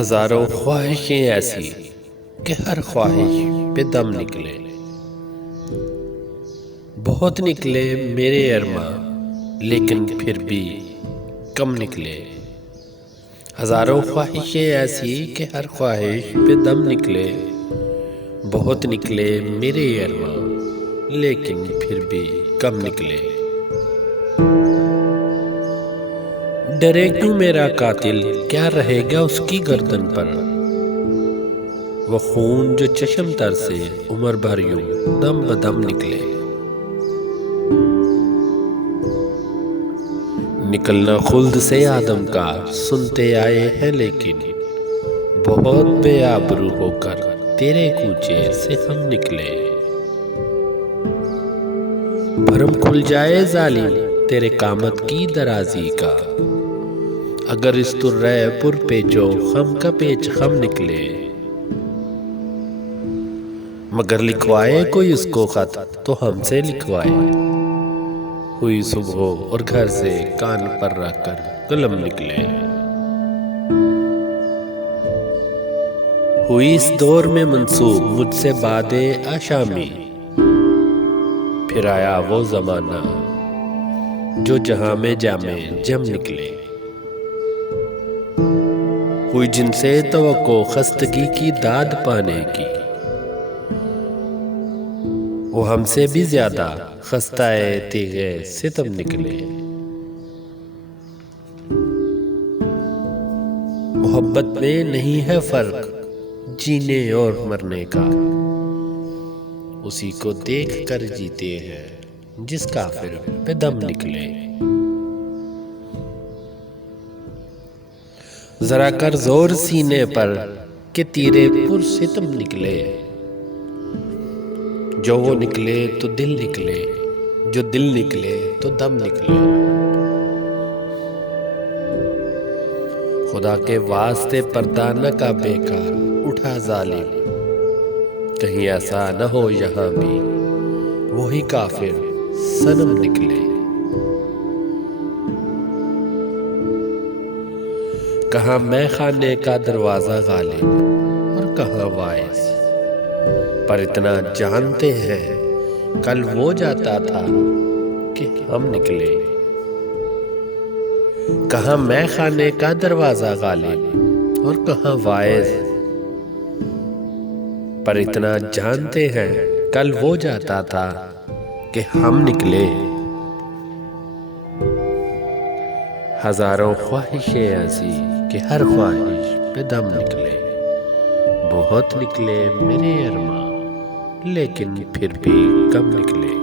ہزاروں خواہشیں ایسی کہ ہر خواہش پہ دم نکلے، بہت نکلے میرے ارماں لیکن پھر بھی کم نکلے۔ ہزاروں خواہشیں ایسی کہ ہر خواہش پہ دم نکلے، بہت نکلے میرے ارماں لیکن پھر بھی کم نکلے۔ ڈرے کیوں میرا قاتل، کیا رہے گا اس کی گردن پر، وہ خون جو چشم تر سے عمر بھر یوں دم بدم نکلے۔ نکلنا خلد سے آدم کا سنتے آئے ہیں لیکن بہت بے آبرو ہو کر تیرے کوچے سے ہم نکلے۔ بھرم کھل جائے ظالم تیرے قامت کی درازی کا، اگر اس طرح پر پیچو خم کا پیچ خم نکلے۔ مگر لکھوائے کوئی اس کو خط تو ہم سے لکھوائے، ہوئی صبح اور گھر سے کان پر رکھ کر قلم نکلے۔ ہوئی اس دور میں منسوب مجھ سے باد آشامی، پھر آیا وہ زمانہ جو جہاں میں جامع جم نکلے۔ ہوئی جن سے توقع خستگی کی داد پانے کی، وہ ہم سے بھی زیادہ خستہ تیغ ستم نکلے۔ محبت میں نہیں ہے فرق جینے اور مرنے کا، اسی کو دیکھ کر جیتے ہیں جس کافر پہ دم نکلے۔ ذرا کر زور سینے پر کہ تیرے پر ستم نکلے، جو وہ نکلے تو دل نکلے، جو دل نکلے تو دم نکلے۔ خدا کے واسطے پردہ نہ کعبے کا اٹھا ظالم، کہیں ایسا نہ ہو یہاں بھی وہی کافر صنم نکلے۔ کہاں میں خانے کا دروازہ غالب اور کہاں واعظ، پر اتنا جانتے ہیں کل وہ جاتا تھا کہ ہم نکلے۔ کہاں میں خانے کا دروازہ غالب اور کہاں واعظ، پر اتنا جانتے ہیں کل وہ جاتا تھا کہ ہم نکلے۔ ہزاروں خواہشیں ایسی کہ ہر خواہش پہ دم نکلے، بہت نکلے میرے ارماں لیکن پھر بھی کم نکلے۔